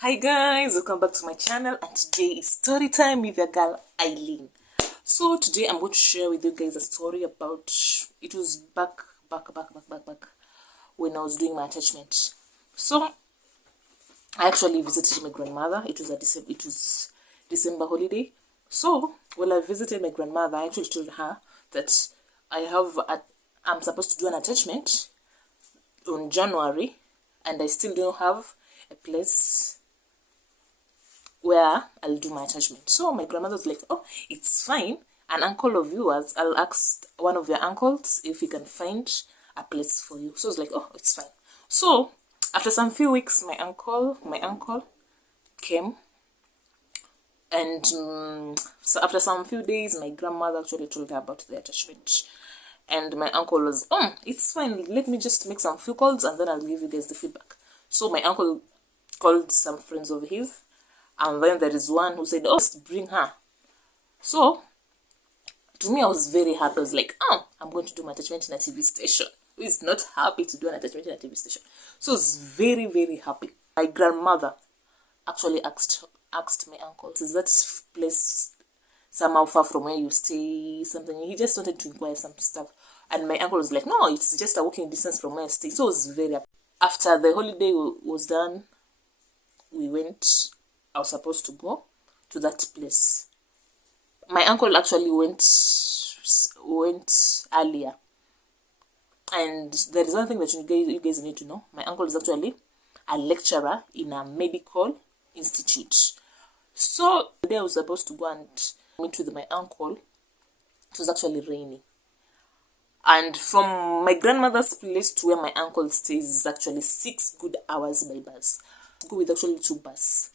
Hi guys, welcome back to my channel, and today is story time with your girl Eileen. So today I'm going to share with you guys a story about, it was back when I was doing my attachment. So I actually visited my grandmother. It was December holiday. So when I visited my grandmother, I actually told her that I'm supposed to do an attachment on January, and I still don't have a place where I'll do my attachment. So my grandmother was like, oh, it's fine. An uncle of yours, I'll ask one of your uncles if he can find a place for you. So I was like, oh, it's fine. So after some few weeks, my uncle came, and so after some few days, my grandmother actually told her about the attachment. And my uncle was, oh, it's fine, let me just make some few calls and then I'll give you guys the feedback. So my uncle called some friends of his, and then there is one who said, oh, just bring her. So to me, I was very happy. I was like, oh, I'm going to do my attachment in a TV station. Who is not happy to do an attachment in a TV station? So I was very, very happy. My grandmother actually asked my uncle, is that place somehow far from where you stay, something? He just wanted to inquire some stuff. And my uncle was like, no, it's just a walking distance from where I stay. So I was very happy. After the holiday was done, I was supposed to go to that place. My uncle actually went earlier. And there is one thing that you guys need to know. My uncle is actually a lecturer in a medical institute. So the day I was supposed to go and meet with my uncle, it was actually raining. And from my grandmother's place to where my uncle stays is actually 6 good hours by bus. Go with actually 2 buses.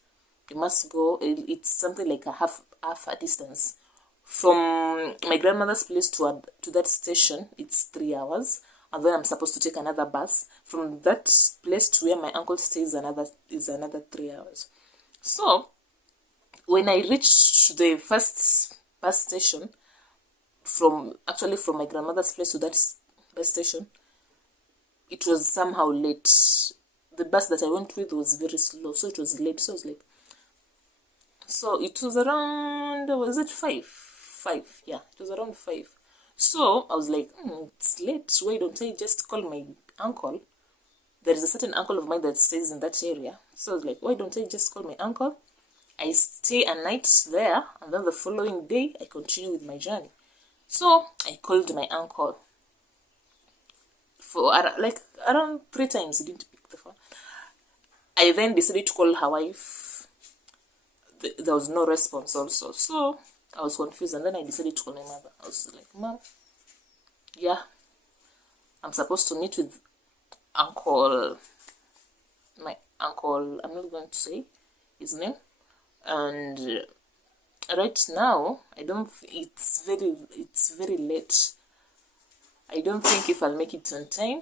You must go, it's something like a half a distance. From my grandmother's place to that station, it's 3 hours. And then I'm supposed to take another bus. From that place to where my uncle stays is another 3 hours. So when I reached the first bus station, from my grandmother's place to that bus station, it was somehow late. The bus that I went with was very slow, so it was late. So I was like, so it was around, was it 5? Yeah, it was around 5. So I was like, it's late. Why don't I just call my uncle? There is a certain uncle of mine that stays in that area. So I was like, why don't I just call my uncle? I stay a night there, and then the following day, I continue with my journey. So I called my uncle. For like around 3 times, he didn't pick the phone. I then decided to call her wife. There was no response also. So I was confused, and then I decided to call my mother. I was like, Mom, yeah, I'm supposed to meet with my uncle, I'm not going to say his name. And right now, it's very late. I don't think if I'll make it on time.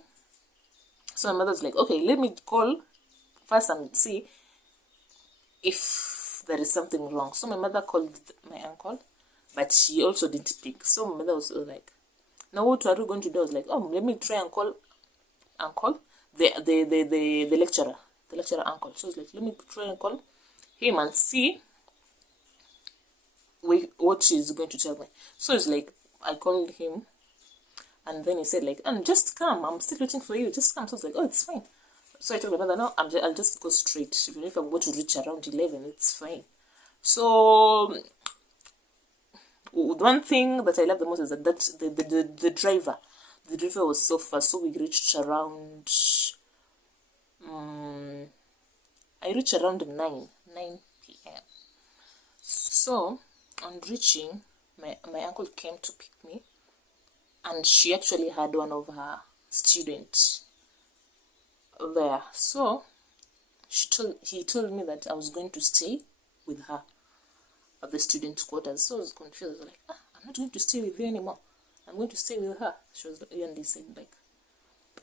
So my mother's like, okay, let me call first and see if there is something wrong. So my mother called my uncle, but she also didn't pick. So my mother was like, now what are we going to do? I was like, oh, let me try and call uncle, the lecturer uncle. So I was like, let me try and call him and see what she's going to tell me. So it's like, I called him, and then he said like, just come, I'm still waiting for you, just come. So I was like, oh, it's fine. So I told my mother, no, I'll just go straight. Even if I'm going to reach around 11, it's fine. So one thing that I love the most is that the driver was so fast. So we reached around I reached around 9 p.m. So on reaching, my uncle came to pick me, and she actually had one of her students there. So he told me that I was going to stay with her at the student quarters. So I was confused. I was like, I'm not going to stay with you anymore. I'm going to stay with her. She was, and he said like,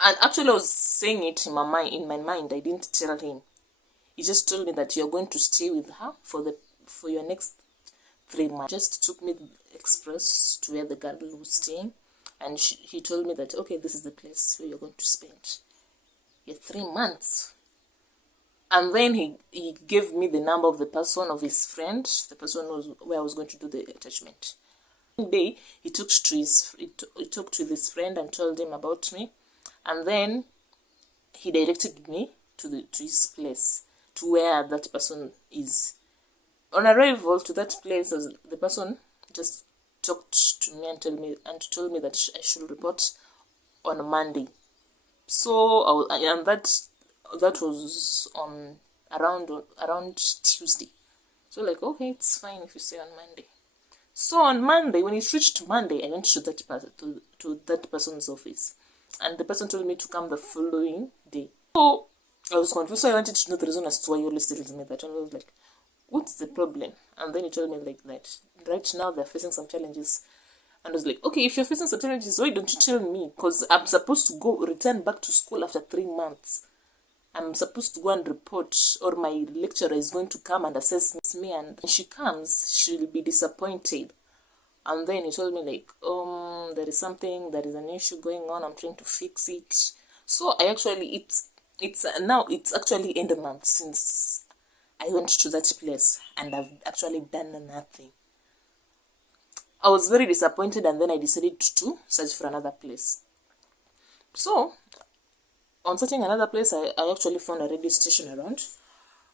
and actually I was saying it in my mind. I didn't tell him. He just told me that you're going to stay with her for your next 3 months. Just took me express to where the girl was staying, and he told me that, okay, this is the place where you're going to spend your 3 months. And then he gave me the number of the person, of his friend, the person where I was going to do the attachment. One day he talked to his friend and told him about me, and then he directed me to his place, to where that person is. On arrival to that place, the person just talked to me and told me that I should report on Monday. So and that was on around Tuesday. So like, okay, it's fine if you say on Monday. So on Monday, when it reached Monday, I went to that person's office, and the person told me to come the following day. So I was confused. So I wanted to know the reason as to why you always tells me that. And I was like, what's the problem? And then he told me like that right now they're facing some challenges. And I was like, okay, if you're facing some challenges, why don't you tell me? Because I'm supposed to return back to school after 3 months. I'm supposed to go and report, or my lecturer is going to come and assess me, and when she comes, she'll be disappointed. And then he told me like, there is an issue going on, I'm trying to fix it. So I actually, now it's actually end of month since I went to that place, and I've actually done nothing. I was very disappointed, and then I decided to search for another place. So on searching another place, I actually found a radio station around,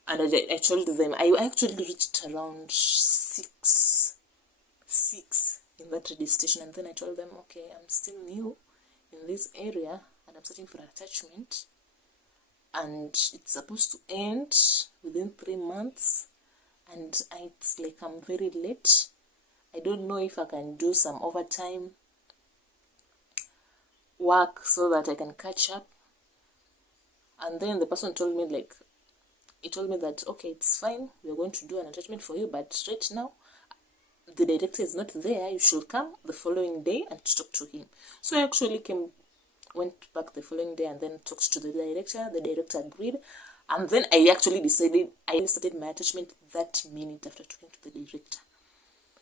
and I told them. I actually reached around 6 in that radio station, and then I told them, okay, I'm still new in this area, and I'm searching for an attachment, and it's supposed to end within 3 months, and it's like I'm very late. I don't know if I can do some overtime work so that I can catch up. And then the person told me like, he told me that, okay, it's fine, we're going to do an attachment for you, but right now the director is not there. You should come the following day and talk to him. So I actually went back the following day and then talked to the director. The director agreed, and then I started my attachment that minute after talking to the director.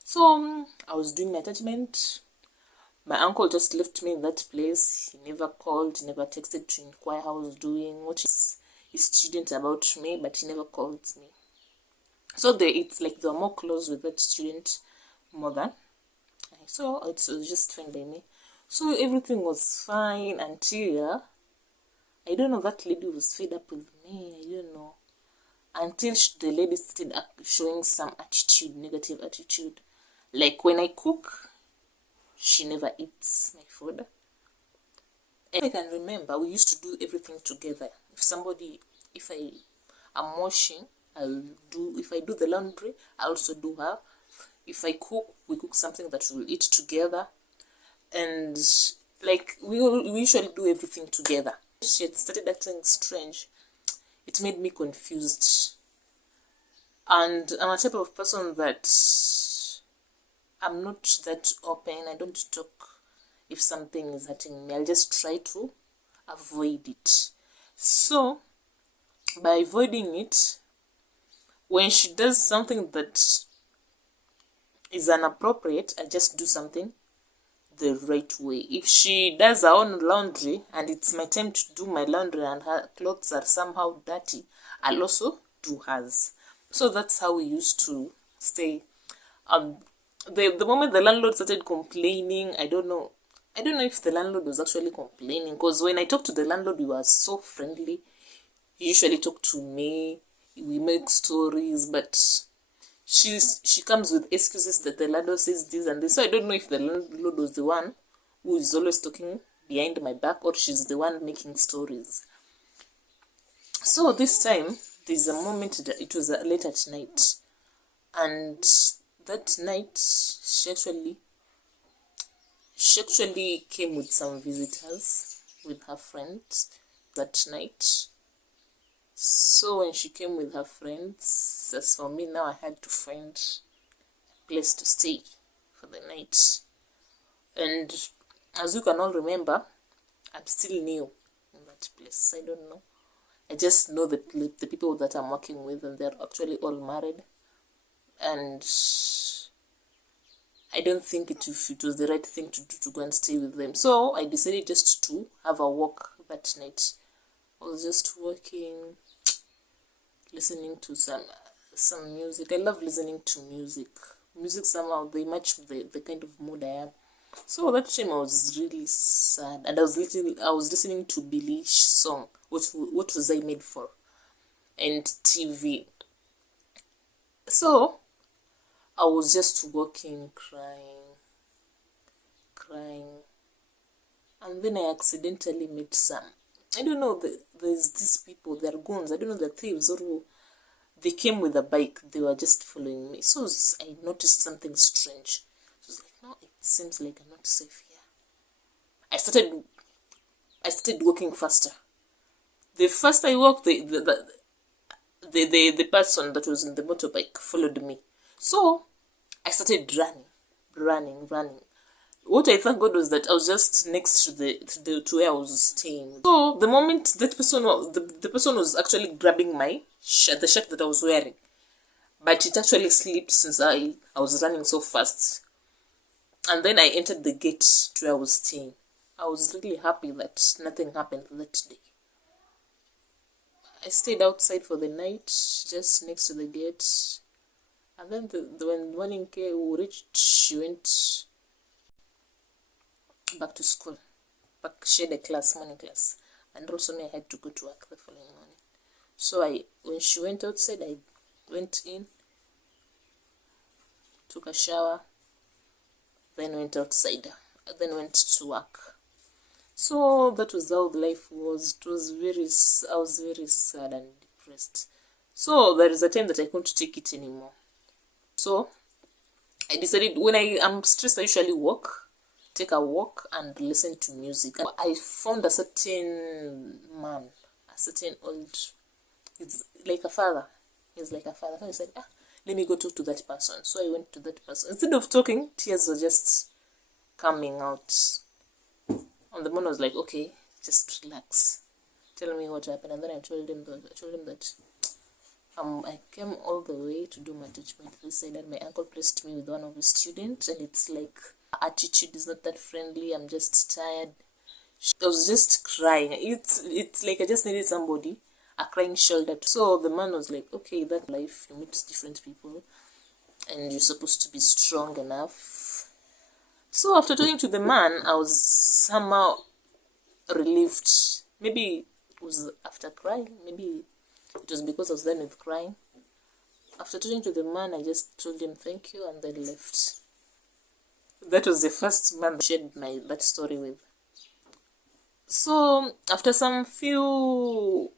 So I was doing my attachment. My uncle just left me in that place. He never called, never texted to inquire how I was doing, what is his student about me, but he never called me. So it's like they're more close with that student more than. So it was just fine by me. So everything was fine until, I don't know, that lady was fed up with me. I don't know. Until the lady started showing some attitude, negative attitude. Like when I cook, she never eats my food. And I can remember we used to do everything together. If I am washing, if I do the laundry, I also do her. If I cook, we cook something that we'll eat together. And like we usually do everything together. She had started acting strange. It made me confused. And I'm a type of person that I'm not that open. I don't talk if something is hurting me. I'll just try to avoid it. So by avoiding it, when she does something that is inappropriate, I just do something the right way. If she does her own laundry and it's my time to do my laundry and her clothes are somehow dirty, I'll also do hers. So that's how we used to stay. The moment the landlord started complaining, I don't know if the landlord was actually complaining, because when I talked to the landlord, we were so friendly. He usually talked to me, we make stories, but she comes with excuses that the landlord says this and this. So I don't know if the landlord was the one who is always talking behind my back, or she's the one making stories. So this time, there's a moment that it was late at night, and that night she actually came with some visitors with her friends that night. So when she came with her friends, as for me now, I had to find a place to stay for the night. And as you can all remember, I'm still new in that place. I don't know. I just know the people that I'm working with, and they're actually all married. And I don't think it was the right thing to do to go and stay with them. So I decided just to have a walk that night. I was just walking. listening to some music. I love listening to music. Music somehow they match the kind of mood I am. So that time I was really sad, and I was listening to Billy's song. What was I made for? And TV. So I was just walking, crying, and then I accidentally met some. I don't know. There's these people. They're goons. I don't know. They're thieves, or they came with a bike. They were just following me. So I noticed something strange. I was like, no, it seems like I'm not safe here. I started walking faster. The faster I walked, the person that was in the motorbike followed me. So I started running. What I thank God was that I was just next to where I was staying. So the moment that person the person was actually grabbing my shirt, the shirt that I was wearing, but it actually slipped since I was running so fast. And then I entered the gate to where I was staying. I was really happy that nothing happened that day. I stayed outside for the night, just next to the gate. And then when morning came, she went back to school. She had a morning class. And also me, I had to go to work the following morning. So when she went outside, I went in, took a shower, then went outside, then went to work. So that was how life was. I was very sad and depressed. So there is a time that I couldn't take it anymore. So I decided, when I am stressed, I usually take a walk and listen to music. I found a certain man, a certain old, it's like a father. He's like a father. So I said, let me go talk to that person. So I went to that person. Instead of talking, tears were just coming out. And the man was like, okay, just relax. Tell me what happened. And then I told him that I came all the way to do my attachment. He said that my uncle placed me with one of his students, and it's like attitude is not that friendly. I'm just tired. I was just crying. It's like I just needed somebody, a crying shoulder. So the man was like, okay, that life, you meet different people, and you're supposed to be strong enough. So after talking to the man, I was somehow relieved. Maybe it was after crying. Maybe it was because I was done with crying. After talking to the man, I just told him thank you and then left. That was the first man I shared that story with. So after some few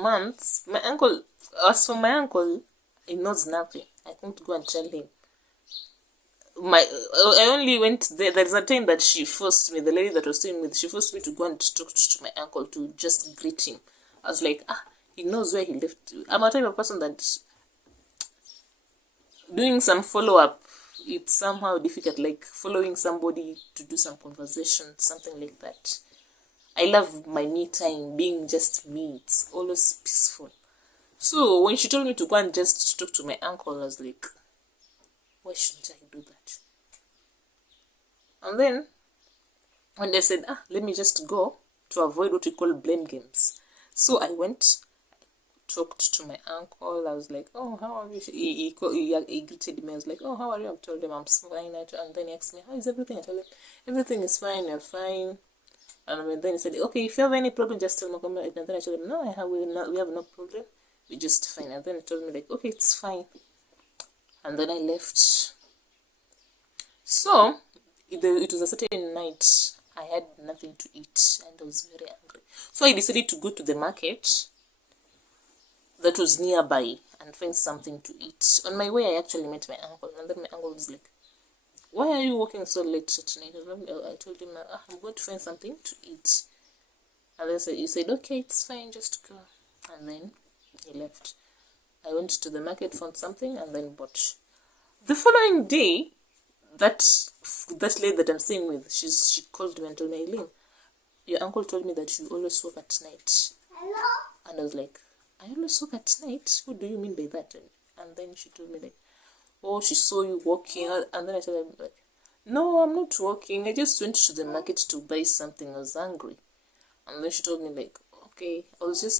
months, as for my uncle, he knows nothing. I couldn't go and tell him. I only went there. There's a time that she forced me, the lady that was staying with, she forced me to go and talk to my uncle, to just greet him. I was like, he knows where he left. I'm a type of person that doing some follow-up, it's somehow difficult, like following somebody to do some conversation, something like that. I love my me time, being just me. It's always peaceful. So when she told me to go and just talk to my uncle, I was like, why shouldn't I do that? And then when they said, let me just go to avoid what we call blame games. So I went, talked to my uncle. I was like, oh, how are you? He greeted me. I was like, oh, how are you? I told him I'm fine. And then he asked me, how is everything? I told him, everything is fine, you're fine. And then he said, okay, if you have any problem, just tell me. And then I told him, no, we have no problem. We're just fine. And then he told me, like, okay, it's fine. And then I left. So it was a certain night. I had nothing to eat and I was very angry. So I decided to go to the market that was nearby and find something to eat. On my way, I actually met my uncle, and then my uncle was like, why are you walking so late at night? I told him, I'm going to find something to eat. And then he said, okay, it's fine, just go. And then he left. I went to the market, found something, and then bought. The following day, that lady that I'm staying with, she called me and told me, Eileen, your uncle told me that you always work at night. Hello? And I was like, I always work at night? What do you mean by that? And then she told me, like, oh, she saw you walking. And then I told her, like, no, I'm not walking. I just went to the market to buy something. I was hungry. And then she told me, like, okay, I was just